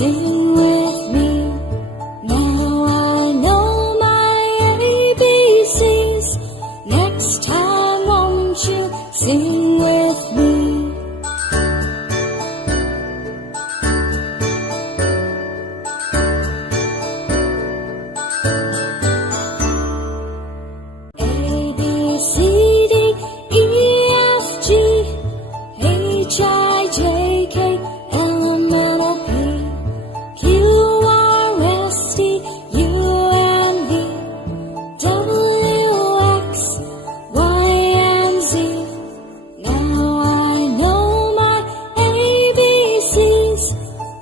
Sing with me. Now I know my ABCs. Next time won't you sing with me? A, B, C, D, E, F, G, H, I, J, K, L, M, N, O, P, Q, R, S, T, U, and V, W, X, Y, and Z. Now I know my ABCs.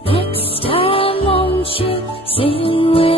Next time won't you sing with me?